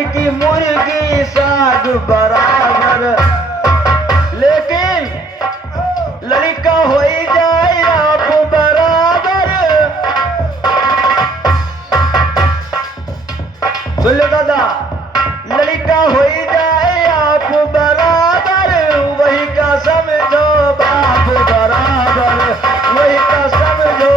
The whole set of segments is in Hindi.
घर की मुर्गी साग बराबर, लेकिन लड़का हो ही जाए आप बराबर। सुन लो दादा, लड़का हो ही जाए आप बराबर, वही का समझो बाप बराबर, वही का समझो।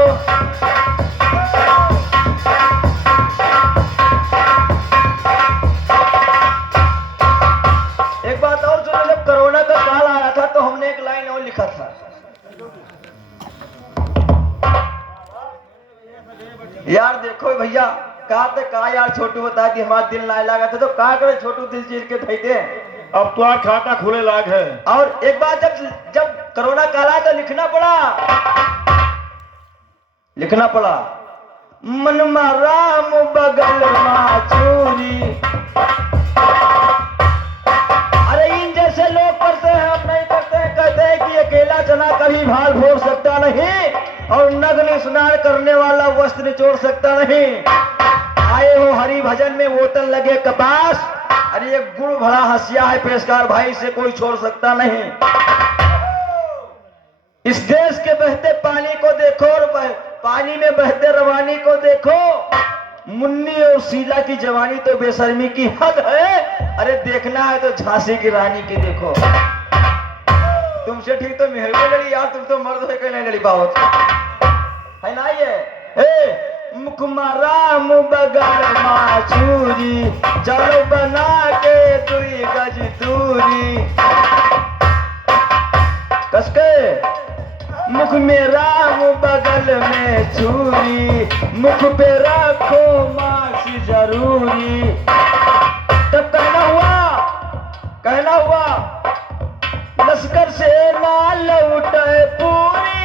एक बात और सुनो, जब कोरोना का काल आया था तो हमने एक लाइन और लिखा था, यार देखो भैया का यार छोटू बता दी हमारा दिल ना लगा था तो का करे छोटू दिल चीर के धई दे। अब तो खाता खुले लाग है। और एक बात जब कोरोना काल आया तो लिखना पड़ा मन मा राम बगल मा चूरी। अरे इन जैसे लोग करते हैं, हम नहीं करते हैं। कहते हैं कि अकेला चना कभी भाल फोड़ सकता नहीं और नग्न स्नान करने वाला वस्त्र निचोड़ सकता नहीं। आए हो हरि भजन में वोतन लगे कपास, अरे ये गुड़ भरा हंसिया है पेशकार भाई से कोई छोड़ सकता नहीं। इस देश के बहते पानी को देखो और पानी में बहते रवानी को देखो। मुन्नी और शीला की जवानी तो बेशर्मी की हद है। अरे देखना है तो झांसी की रानी की देखो। तुमसे ठीक तो मेहरबानी लड़ी यार, तुम तो मर्द हो नहीं लड़ी पाओ है ना। ये मुखमा राम बगल मा चूरी, चलो बना के 2 गज दूरी। कसके मुख में राम बगल में छुरी, मुख पे रखो मासी जरूरी। तब कहना हुआ लश्कर से ना लौटे पूरी।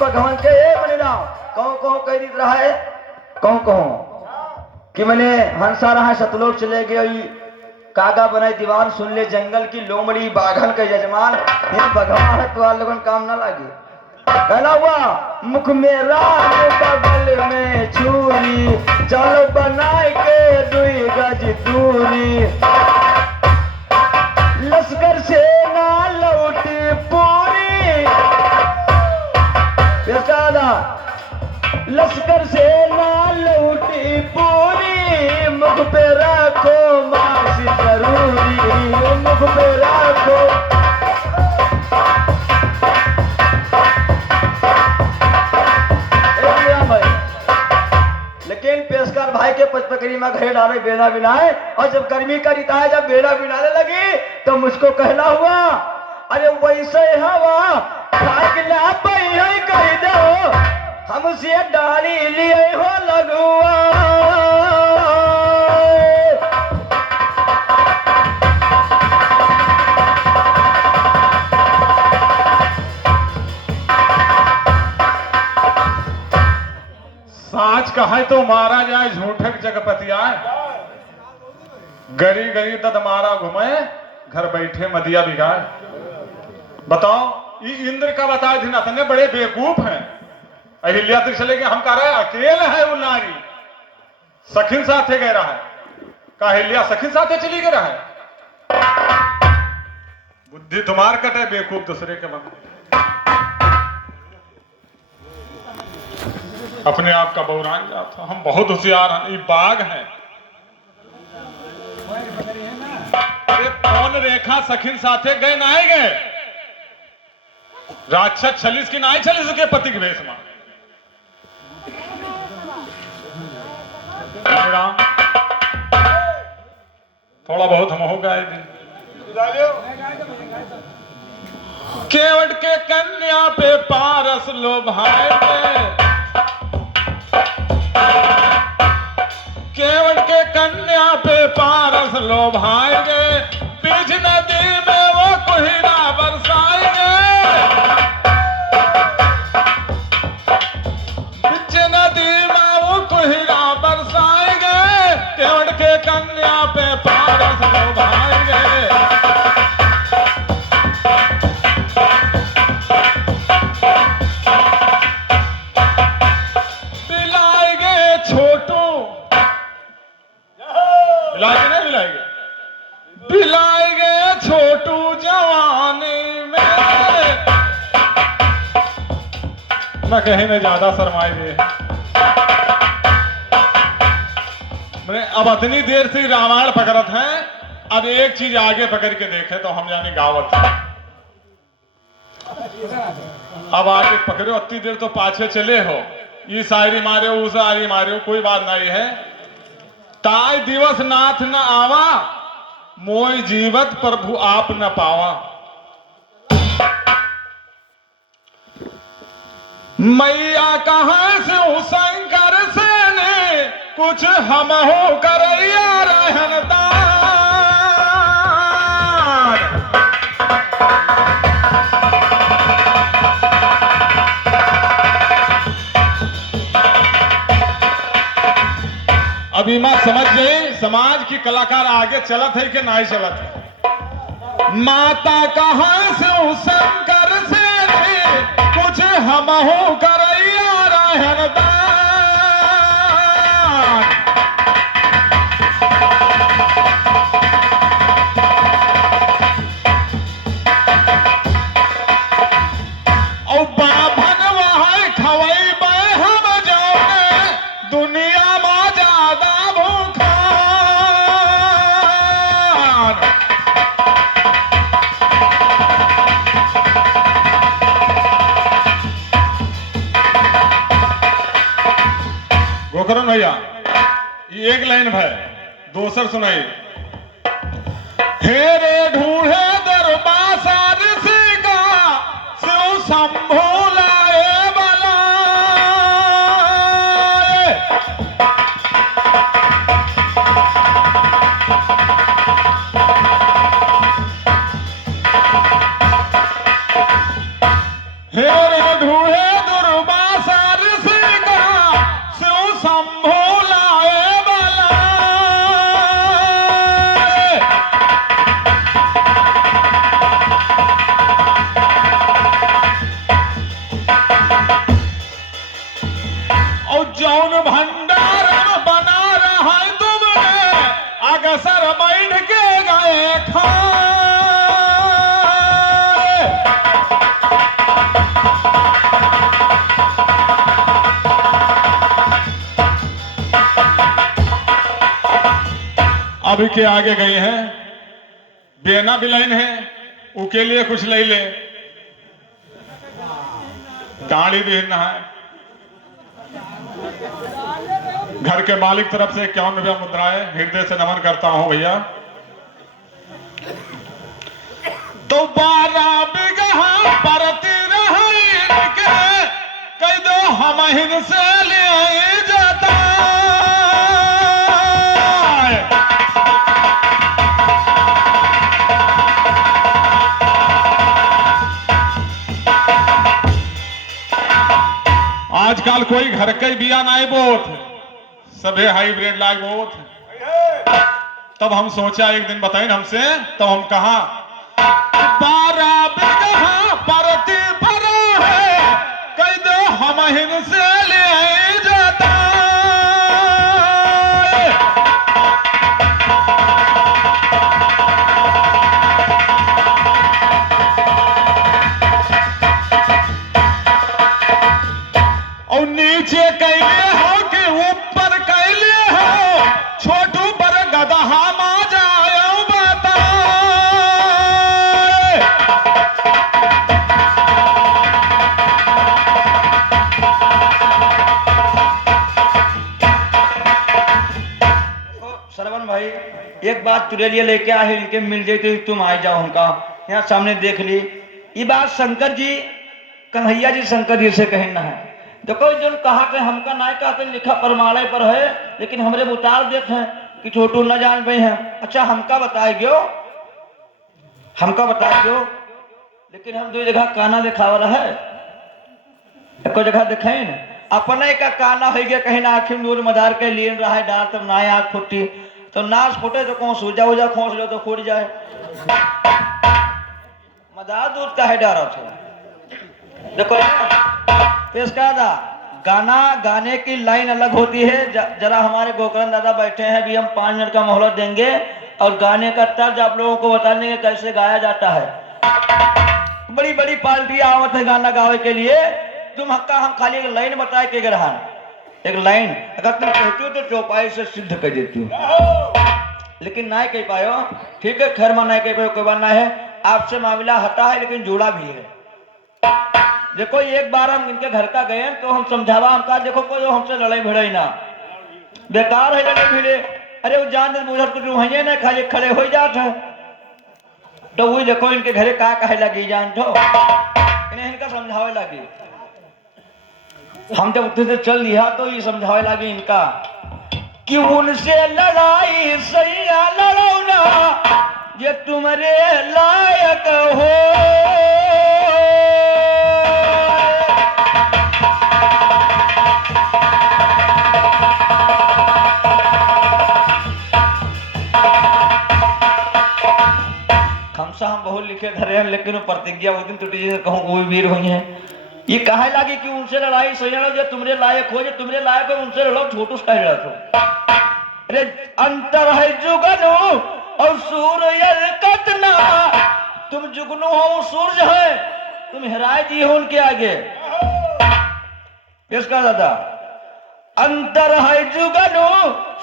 भगवान के कहो कह दी रहा है, कहो कि मैंने हंसा रहा सतलोक चले गए, कागा बनाए दीवार सुन ले जंगल की लोमड़ी बाघन के यजमान। भगवान है तो लोगन काम ना लगे। कहना हुआ मुख में राम बगल में छुरी, चलो बनाए के 2 गज दूरी। लश्कर से ना लौटी पूरी, लश्कर से ना लौटी पूरी। मुख पे रखो मासी जरूरी, मुख पे रखो। लेकिन पेशकार भाई के पचपकड़ी में घरे डाले बेड़ा बिनाए, और जब गर्मी का ऋतु है, जब बेड़ा बिनाने लगी तो मुझको कहना हुआ अरे वैसे हवा कह दो हमसे डाली लिए हो लगुआ। साँच कहे तो मारा जाए, झूठक जगपतिया। गरी गरी दद मारा घुमे, घर बैठे मदिया बिगाड़। बताओ ये इंद्र का बताए थे ना, बड़े बेवकूफ हैं। अहिल्या तक चले गए, हम कह रहे अकेले है वो नारी, सखिन साथे गह रहा है। का अहिल्या सखिन साथे चली गए रहा है। बुद्धि तुम्हार कटे बेवकूफ दूसरे के मन। अपने आप का बौरान जाता, हम बहुत होशियार हैं, ये बाघ हैं। अरे कौन रेखा सखिन साथे गए ना गए, राक्षस छलिस की नाई छलिस के पति के भेष में। थोड़ा बहुत हम हो गए। केवट के कन्या पे पारस लोभाए, केवट के कन्या पे पारस लोभाएंगे, बीच नदी में वो कुहिरा बरसाएंगे। बीच नदी में वो कुहिरा बरसाएंगे, केवट के कन्या पे पारस लोभाएंगे। मैं कहीं ने ज्यादा शरमाए दे। मैंने अब इतनी देर से रामायण पकड़त हैं, अब एक चीज आगे पकड़ के देखे तो हम जाने गावत है। अब आगे पकड़ो, इतनी देर तो पाछे चले हो, ये शायरी मारे वो शायरी मारे, कोई बात नहीं है। ताय दिवस नाथ न आवा, मोय जीवत प्रभु आप न पावा। मैया कहाँ से हो शंकर से ने, कुछ हम हो करैया रहनदार। अभी मैं समझ गई समाज की कलाकार आगे चलत है कि नहीं चलत है। माता कहाँ से हो शंकर से ने, कुछ हम हो करैया रहनदार। और बाभन वहाँ खवैबे हम जाने, दुनिया में ज्यादा भूखा। गोकरण भैया ये एक लाइन है, दूसर सुनाई। हेरे ढूढ़े दरबार से का शिव शंभू लाए बला। हेरे ढूढ़े दरबार से का शिव शंभू लाए बला। और जौन भंडारम बना रहा है तुमने, अगसर बैठ के गए खाए। अभी के आगे गए हैं, बेना बिलाइन है, उसके लिए कुछ ले ले। दाढ़ी भी हिरना है। घर के मालिक तरफ से 51 रुपया मुद्राएं हृदय से नमन करता हूं भैया। तो 12 बिगहा परती रही इनके, कह दो हम हिंद से ले जाता। आजकल कोई घर का ही बिया नहीं बोत, सभे हाइब्रिड लाग बोत। तब हम सोचा एक दिन बताएं हमसे, तो हम कहा 12 बिगहा परती भरा है, कह दो हम हिन से ले जाता। और नीचे कैले हो कि ऊपर कैले हो, छोटू पर गदहा मा जायो बता। श्रवण भाई एक बात तुरे लिए लेके आए, इनके मिल जाए तो तुम आ जाओ, उनका यहाँ सामने देख ली। ये बात शंकर जी कन्हैया जी शंकर जी से कहना है। देखो जो कहा कि हमका ना कहते लिखा परमाणु पर है, लेकिन हमरे उतार देते हैं कि छोटू न जान पाए हैं। अच्छा हमका बताए गयो, हमका बताए गयो, लेकिन हम दो जगह काना दिखावा रहा है, एक जगह दिखाई न अपने का काना हो गया, कहीं ना आखिर दूर मदार के लिए रहा है डाल, तब ना आँख फुटी, तो नाश फुटे तो कौन सूजा उजा खोस लो तो फूट जाए। मदार दूर का है डारा था। देखो पेश कहा था, गाना गाने की लाइन अलग होती है। जरा हमारे गोकरण दादा बैठे हैं, अभी हम 5 मिनट का मोहलत देंगे और गाने का तर्ज आप लोगों को बता देंगे कैसे गाया जाता है। बड़ी बड़ी पार्टी आवत है गाना गावे के लिए, तुम हक्का हम खाली एक लाइन बताए के ग्रहण एक लाइन अगर तुम कहती हो तो चौपाई से सिद्ध कर देती हूँ, लेकिन ना कह पायो। ठीक है, खैर नहीं कह पायो, कोई बात ना है। आपसे मामला हटा है लेकिन जुड़ा भी है। देखो एक बार हम इनके घर का गए तो हम समझावा, हम कहा देखो कोई हमसे लड़ाई भिड़ाई ना, बेकार है लड़ाई भिड़े। अरे वो जान बुझत कुछ वही ना खाली खड़े हो जात है। तो वही देखो इनके घरे का कहे लगी जान तो इन्हें इनका समझावे लगी। हम जब उठे से चल लिया तो ये समझावे लगी इनका कि उनसे लड़ाई सैया लड़ो ना ये तुम्हारे लायक हो। खमसा हम बहुत लिखे धरे हैं लेकिन वो प्रतिज्ञा उस दिन टूटी जैसे कहूँ वो भी वीर हुई है। ये कहे लगी कि उनसे लड़ाई सही लड़ो जो तुम्हारे लायक हो, जो तुम्हारे लायक हो उनसे लड़ो, छोटू से कह रहा तो। अरे अंतर है जुगनू और सूर्य कतना, तुम जुगनू हो सूरज है, तुम हेराए जी हो उनके आगे। किसका दादा अंतर है जुगनू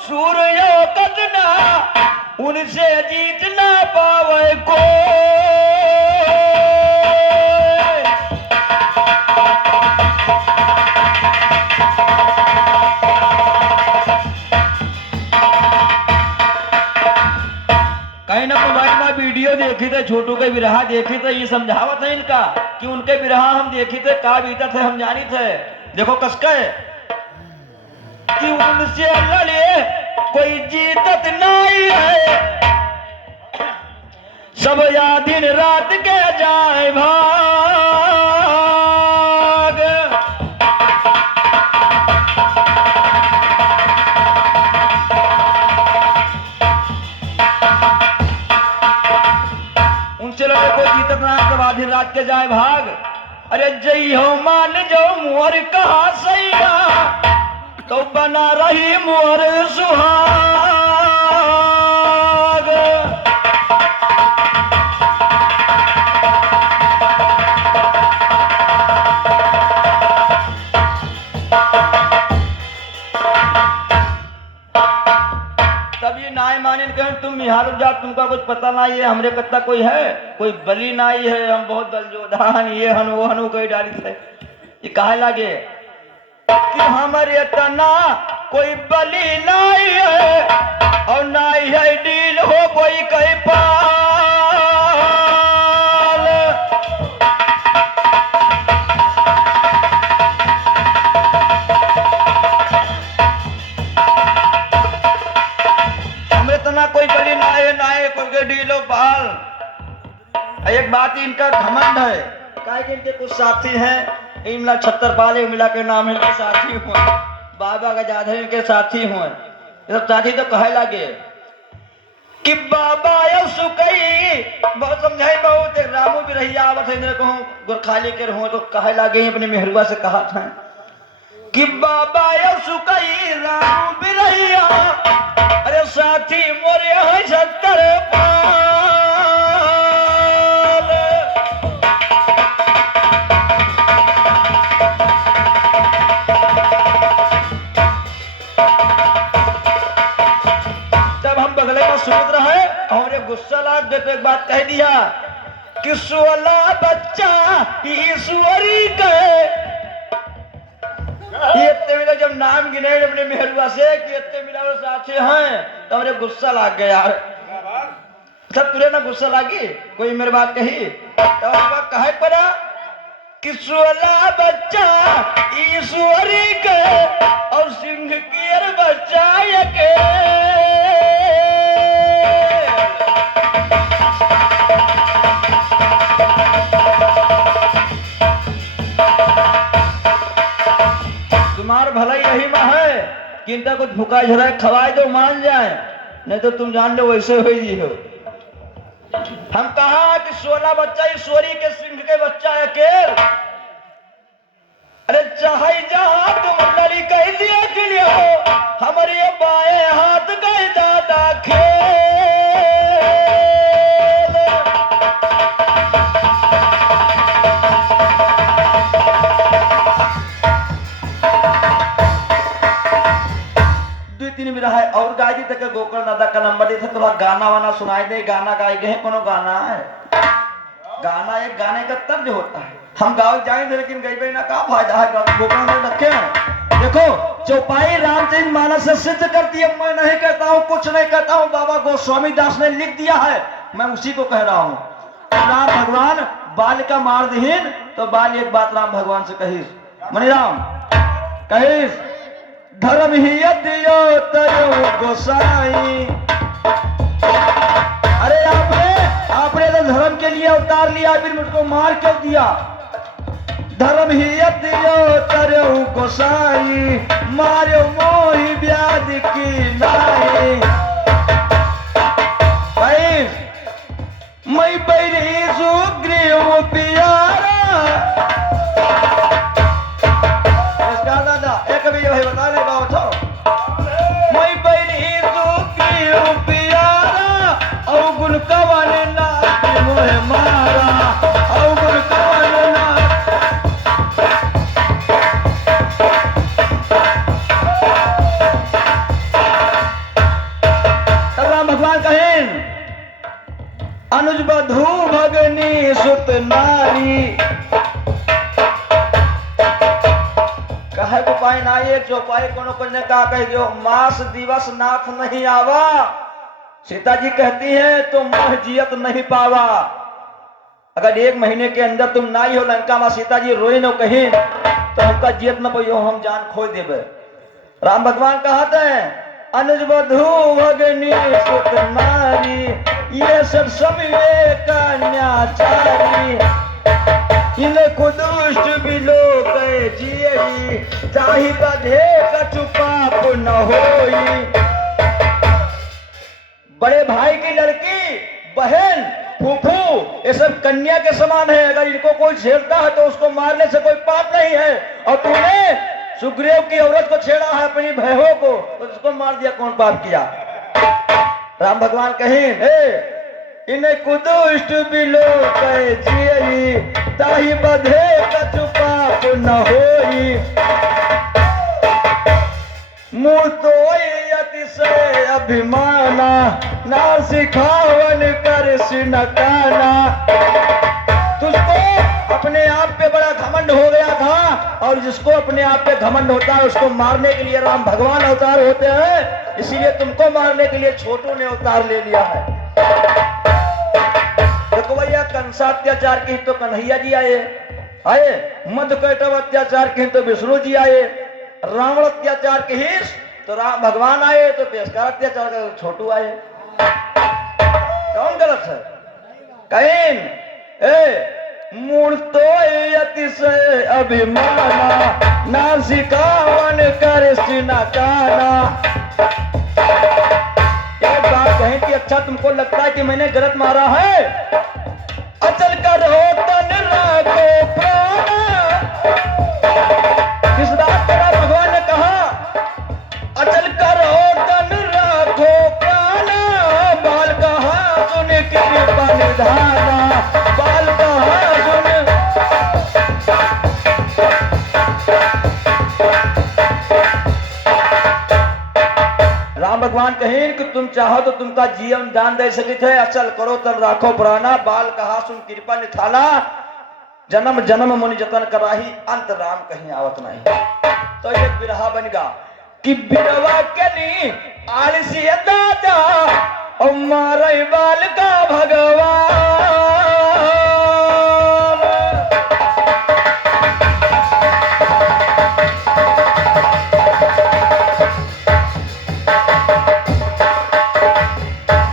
सूर्य कतना, उनसे जीत ना पावे को। कहीं ना कोई वीडियो देखी थे, छोटू के विरहा देखी थे, ये समझावत है इनका कि उनके विरहा हम देखी थे, का बीता थे हम जानी थे। देखो कसका है कि उनसे लड़े कोई जीतत नहीं है, सब या दिन रात के जाए भाग। उनसे लड़े कोई जीतत ना, सब आधी रात के जाए भाग। अरे जई हो मान जो मोर कहा सैया तो बना रही मोर सुहाग। तब ये नाय माने कहें तुम निहार जा, तुमका कुछ पता ना, ये हमरे कत्ता कोई है, कोई बलि नाई है, हम बहुत बल जोधान ये हन वो हनु कोई डाली थे। ये कहे लगे कि हमारे तना कोई बलि नाई है और नाई है डील हो कोई कई पाल। हमरे तना कोई बलि नाई नाई कोई के डील हो पाल। एक बात इनका घमंड है, काहे कि इनके कुछ साथी हैं इमला छत्तरपाल मिला के नाम है, साथी हुए बाबा गजाधर के साथी हुए। ये सब साथी तो कहे लगे कि बाबा यो सुकई बहुत समझाई बहुत रामू भी रही आवत है कहूँ गोरखाली के रहूँ तो कहे लगे अपने मेहरुआ से कहा था कि बाबा यो सुकई रामू भी रही। अरे साथी मोरे है छत्तरपाल। सूत्र है और ये गुस्सा लाग देते एक बात कह दिया कि 16 बच्चा ईश्वरी के। इतने मिला जब नाम गिने अपने मेहरुआ से कि इतने मिला वो साथे हैं तो मेरे गुस्सा लाग गया यार। सब तुरे ना गुस्सा लागी कोई मेरी बात कही तो बात कहे पड़ा कि 16 बच्चा ईश्वरी के और सिंह की बच्चा के। तुम्हार भलाई यही में है कि इनका कुछ भूखा झरा खवाए दो मान जाए, नहीं तो तुम जान लो वैसे हो जी हो। हम कहा कि 16 बच्चा ईश्वरी के सिंह के बच्चा अकेल। अरे चाहे जहां तुम लड़ी कह दिया के लिए हो हमारे बाएं हाथ गए दादा खेल। तीन बिरहा है और गाय दी तक गोकर्ण दादा का नंबर दे थोड़ा गाना वाना सुनाई दे। गाना गाए गए कोनो गाना है। गाना एक गाने का तर्ज होता है। हम गाँव जाएंगे लेकिन गई ना क्या फायदा है, गोकर्ण में रखे हैं। देखो चौपाई रामचरित मानस से सिद्ध करती है। मैं नहीं कहता हूँ, कुछ नहीं कहता हूँ, बाबा गोस्वामी दास ने लिख दिया है, मैं उसी को कह रहा हूँ। राम भगवान बाल का मार दहीन तो बाल एक बात राम भगवान से कहीस, मणिराम कहीस, धर्म ही दियो तयो गोसाई। अरे आपने तो धर्म के लिए अवतार लिया, फिर मुझको मार क्यों दिया? धर्म ही दियो तयो गोसाई, मारो मोही व्याध की नाई। मैं बैरी सुग्रीव प्यारा। इसका दादा एक भी भाई बता दे बाबा छो। मैं बैरी सुग्रीव प्यारा, अवगुण कवन नाथ मोहे मारा, अवगुण कवन नाथ। तब राम भगवान कहें अनुज बधू भगनी सुत नारी। कहे को पाई ना ये चौपाई कोनो करने का कह जो मास दिवस नाथ नहीं आवा। सीता जी कहती है तुम मोह जियत नहीं पावा। अगर 1 महीने के अंदर तुम ना ही हो लंका में, सीता जी रोई न कहीं तो हमका जियत न पाइयो, हम जान खो देवे। राम भगवान कहते हैं अनुज बधू भगनी सुत नारी, ये सब समय कन्याचारी। इन्हें कुदुष्ट बिलो गए जियरी, ताही बधे कछु पाप न होई। बड़े भाई की लड़की, बहन, फूफू, ये सब कन्या के समान है। अगर इनको कोई छेड़ता है तो उसको मारने से कोई पाप नहीं है। और तूने सुग्रीव की औरत को छेड़ा है, अपनी बहनों को, तो उसको मार दिया, कौन पाप किया? राम भगवान कहें इन्हें कुदुष्ट बिलो कहे जियरी, ताही बधे कछु पाप न होई। मुँह तो अतिशय अभिमाना, ना सिखावन कर सिनकाना। तुझको अपने आप पे बड़ा घमंड हो गया था, और जिसको अपने आप पे घमंड होता है उसको मारने के लिए राम भगवान अवतार होते हैं। इसीलिए तुमको मारने के लिए छोटू ने अवतार ले लिया है। देखो भैया कंसा अत्याचार की तो कन्हैया जी आए, मधुकैटव अत्याचार की तो विष्णु जी आए, रावण अत्याचार की तो राम भगवान आए, तो पेशकार अत्याचार के छोटू आए। कौन गलत है? कहीं मूर् तो अतिशय अभिमाना, ना सिखावन कर सिनकाना। एक बात कहें कि अच्छा तुमको लगता है कि मैंने गलत मारा है? अचल कर हो तन राखो प्राण। किस बात पर भगवान ने कहा अचल कर हो तन राखो प्राण। बाल कहा सुन कृपा निधाना, बाल कहा सुन। राम भगवान कहें कि तुम चाहो तो तुमका जीवन दान दे सके थे। अचल करो तन राखो प्राणा, बाल कहा सुन कृपा निथाला। जन्म जन्म मुनि जतन कराही, अंत राम कहीं आवत नहीं। तो एक बिरहा बन गया कि बिरवा के नी आलसी दादा और मारे बाल का भगवान।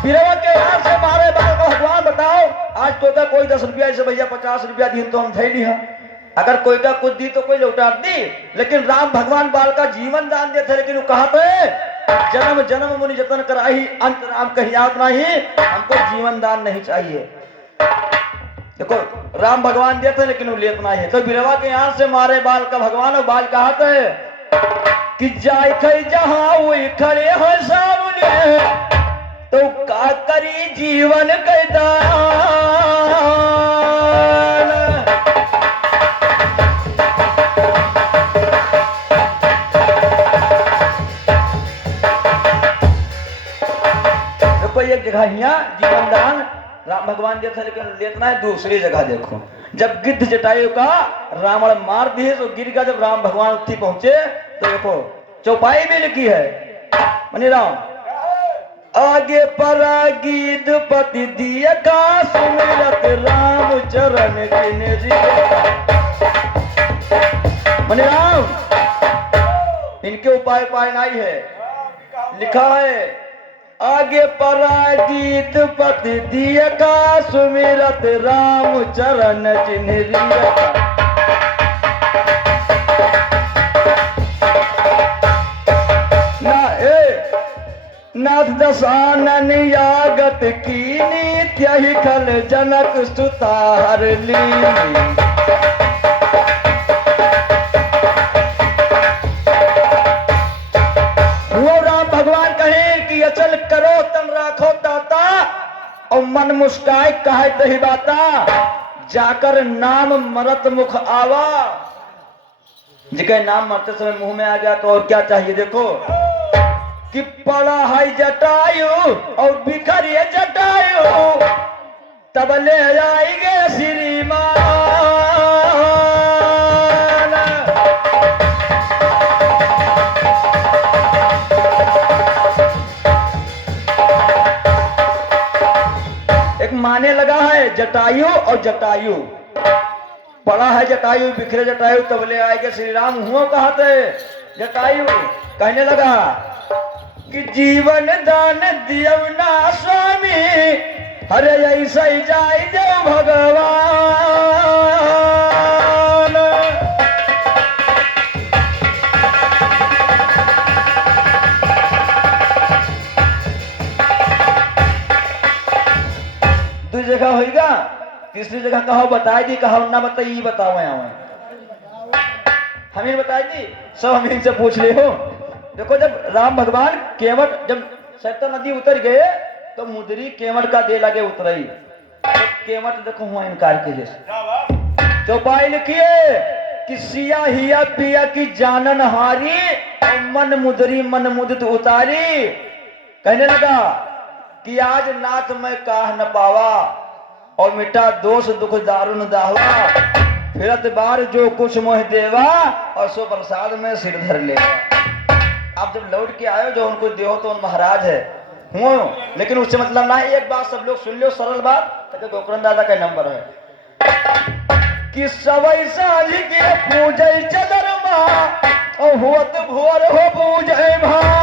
बिरवा के यहाँ से मारे बाल का भगवान। बताओ आज तो कोई 10 रुपया से भैया 50 रुपया दी तो हम थे नहीं। अगर कोई का कुछ दी तो कोई लौटा दी, लेकिन राम भगवान बाल का जीवन दान देते। लेकिन वो कहा तो जन्म जन्म मुनि जतन कराही, अंत राम कहीं आवत नहीं। हमको जीवन दान नहीं चाहिए। देखो राम भगवान देते लेकिन वो लेत नहीं है। तो बिरवा के यहाँ से मारे बाल का भगवान। और बाल कहा कि जाय खई जहां वही खड़े हो सामने, तो का करी जीवन के दान। एक जगह यहाँ जीवन दान राम भगवान देते हैं, लेकिन लेतना है दूसरी जगह। देखो जब गिद्ध जटायु का रावण मार दिए तो गिर गया। जब राम भगवान उत्थी पहुंचे तो देखो चौपाई भी लिखी है मनी राम, आगे परा गिद्ध पति दिए का सुमिरत राम चरण किनरी। मनी राम इनके उपाय नहीं है, लिखा है आगे पराजित पति दिय का सुमिरत राम चरण चिन्ह। नाथ दशानन यागत की नित्य ही खल जनक सुतार ली। अचल करो तन राखो ताता और मन मुस्काए कहे दही बाता, जाकर नाम मरत मुख आवा। जिके नाम मरते समय मुंह में आ गया तो और क्या चाहिए। देखो कि पड़ा है जटायु और बिखरिए जटायु तब ले आएंगे श्रीमान। माने लगा है जटायु और जटायु, पड़ा है जटायु बिखरे जटायु तब ले आएंगे श्री राम। हुआ कहते जटायु कहने लगा कि जीवन दान दियो ना स्वामी, अरे ऐसा ही जाए देव भगवान। जगह होगा तीसरी जगह कहो बताई दी, कहो ना बताई बताओ हमें बताई दी सब हम इनसे पूछ ले हो। देखो जब राम भगवान केवट जब सरिता नदी उतर गए तो मुदरी केवट का दे लगे उतरई तो केवट देखो हुआ इनकार के जैसे। चौपाई लिखिए कि सिया हिया पिया की जानन हारी और मन मुदरी मन मुदित उतारी। कहने लगा कि आज नाथ मैं काह न पावा और मिटा दोष दुख दारुण दाहवा, फिरत बार जो कुछ मोह देवा और सो प्रसाद में सिर धर लेवा। आप जब लौट के आयो जो उनको देहो तो उन महाराज है हुआ, लेकिन उससे मतलब ना। एक बात सब लोग सुन लो सरल बात, तो गोकर्ण दादा का नंबर है कि सवई साझ के पूजय चंद्रमा और होत भोर हो पूजय भान।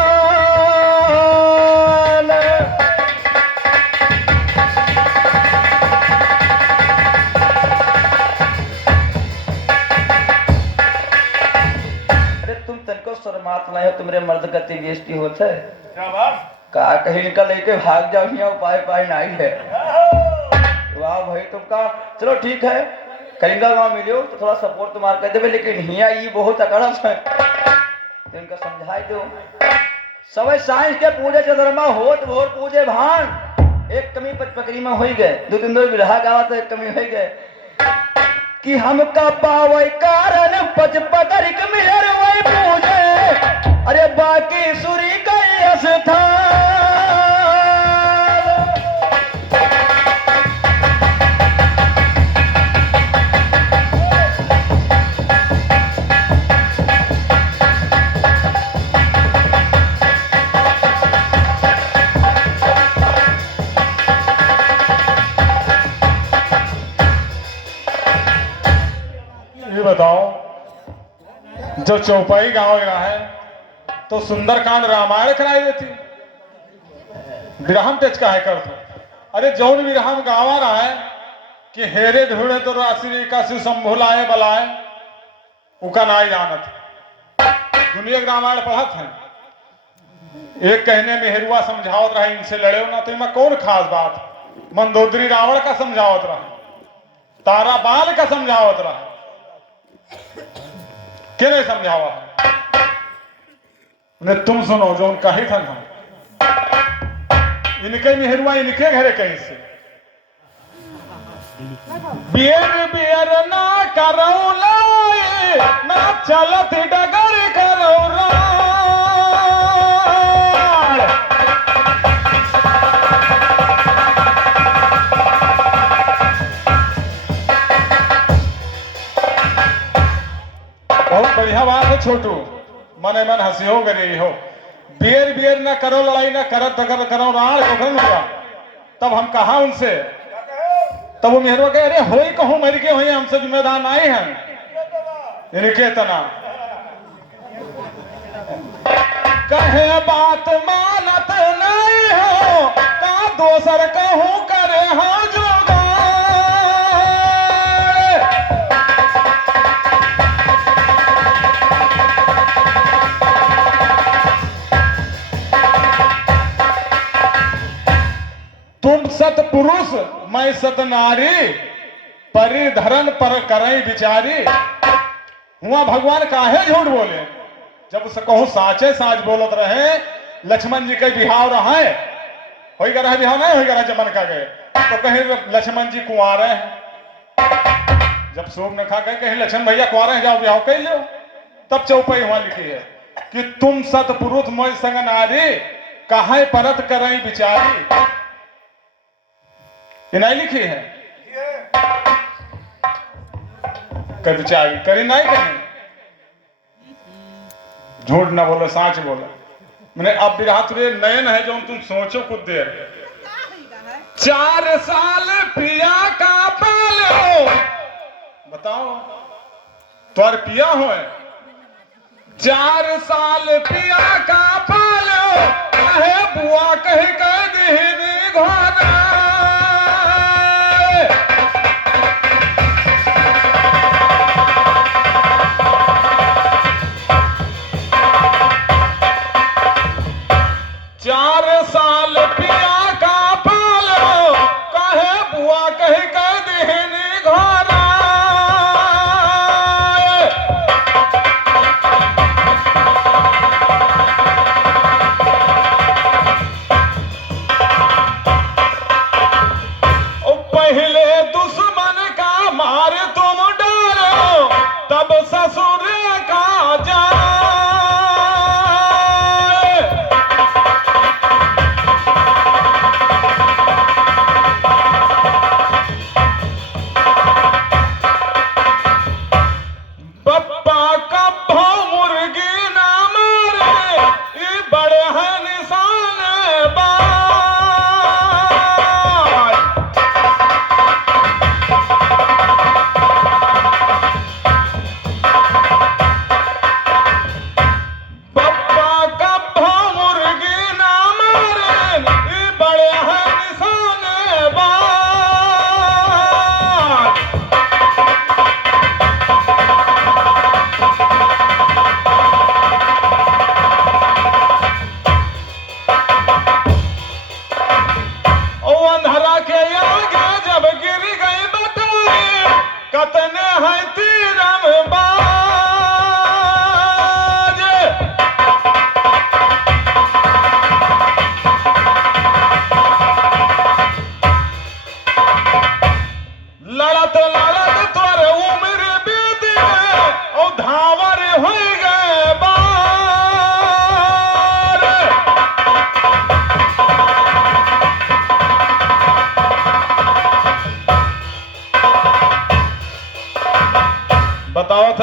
शर्मात्मा है तुम्हारे मर्द गति बेइज्जती होता है का कहीं निकल लेके भाग जाओ, यहाँ उपाय नहीं है। वाह भाई तुम का चलो ठीक है कलिंगा गांव मिलो तो थोड़ा सपोर्ट तुम्हारा कर देवे, लेकिन हिया ये बहुत अकड़स है तो इनका समझाई दो। सब साइंस के पूजे चंद्रमा होत भोर पूजे भान। एक कमी पचपकरी में हो गए, दो तीन दो बिरहा गावा तो एक कमी हो गए कि हमका पावे कारण पचपकरिक मिहर वही पूजे, अरे बाकी सूरी का स्थान। ये बताओ जो चौपाई गांव गया है तो सुंदरकांड रामायण कराई देती, विरहम तेज का है कर तो। अरे जौन विरहम गावा रहा है कि हेरे ढूंढे तो राशि का शिव शंभु लाए बलाए उका नाई जानत। दुनिया रामायण पढ़त है, एक कहने में हेरुआ समझावत रहा इनसे लड़े ना तो इनमें कौन खास बात। मंदोदरी रावण का समझावत रहा, तारा बाल का समझावत रहा, क्या नहीं समझावा उन्हें। तुम सुनो जो उनका ही था ना, इनके मेहरुआ इनके घरे कहीं से बियर बियर ना करो लाए ना चलत डगर करो राय। छोटू मने मन हंसी हो गई हो बियर बियर न करो लड़ाई न करत दगर करो राण कोखरन हुआ तब हम कहा उनसे तब वो मेहरवा कहे अरे होई कहूं मर के होई हमसे जिम्मेदार नहीं है इनके तना कहे बात मानत नहीं हो का दोसर कहूं करे हो जोगा तुम सत पुरुष मैं सत नारी परिधरण पर करई बिचारी हुआ भगवान काहे झूठ बोले जब उसे कहूं साचे साच बोलत रहे लक्ष्मण जी के बिहाव रहा है होई रहा बिहाव नहीं होई रहा जमन का गए तो कहीं लक्ष्मण जी कुंवारे हैं जब सोम ने खा गए कहीं लक्ष्मण भैया कुंवारे हैं जाओ बिहाव कर लो तब चौपाई वहां लिखी है कि तुम सतपुरुष मैं संग नारी काहे परत करई बिचारी ये नहीं लिखी है कर बिचारी करी नहीं करी झूठ ना बोलो साच बोलो मैंने अब बिरहा तुरे नयन है जो तुम सोचो कुछ देर 4 साल पिया का पालो बताओ तुर पिया हो 4 साल पिया का पालो कहे बुआ कही कह दी घोड़ा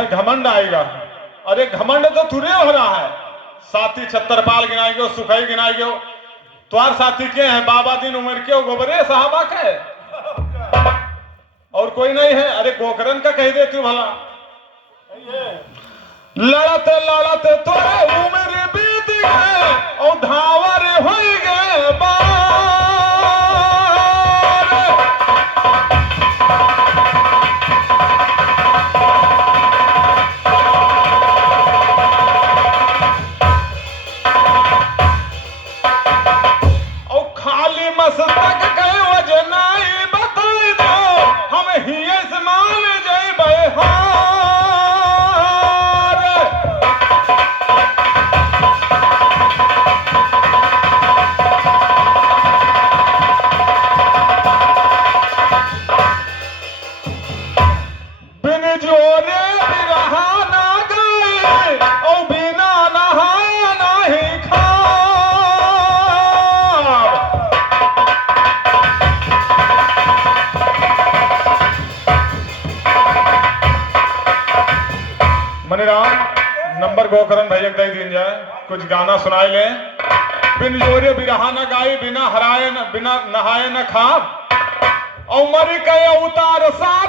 घमंड आएगा अरे घमंड तो तुरे हो रहा है साथी छत्तरपाल गिनाई गयो सुखाई गिनाई गयो तुम्हार साथी के हैं बाबा दिन उम्र के गोबरे साहबा के और कोई नहीं है अरे गोकरन का कह देती भला लड़ते लड़ते तोरे उम्र बीत गए और धावर हो गए बार नंबर गोकरण भैया दे दिन जाए, कुछ गाना सुनाए ले। बिन जोरे बिरहा न गाई, बिना हराए न बिना नहाए न खाब, और मरी के उतार सार